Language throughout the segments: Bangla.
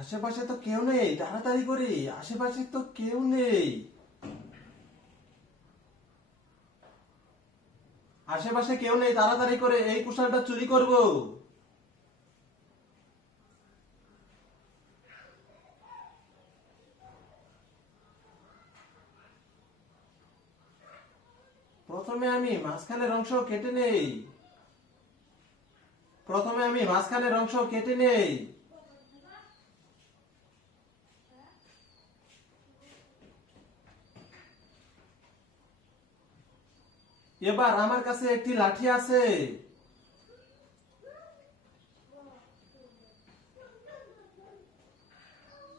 আশেপাশে তো কেউ নেই, তাড়াতাড়ি করি। আশেপাশে তো কেউ নেই। আশেপাশে কেউ নেই, তাড়াতাড়ি করে এই কুশালটা চুরি করব। প্রথমে আমি মাঝখানের অংশ কেটে নেই। প্রথমে আমি মাঝখানের অংশ কেটে নেই। এবার আমার কাছে একটি লাঠি আছে।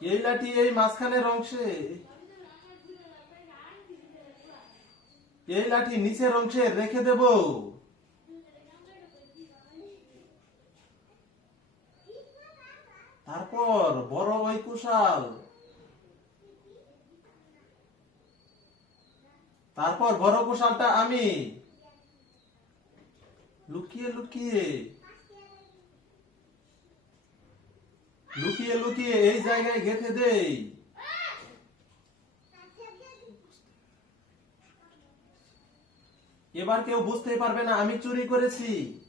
এই লাঠি এই মাঝখানের অংশে। এই লাঠি নিচের অংশে রেখে দেব। তারপর বড় ওই কুশাল তারপর বড় কুশালটা আমি। লুকিয়ে লুকিয়ে। লুকিয়ে লুকিয়ে এই জায়গায় গেঁথে দেই। এবার কেউ বুঝতে পারবে না, আমি চুরি করেছি।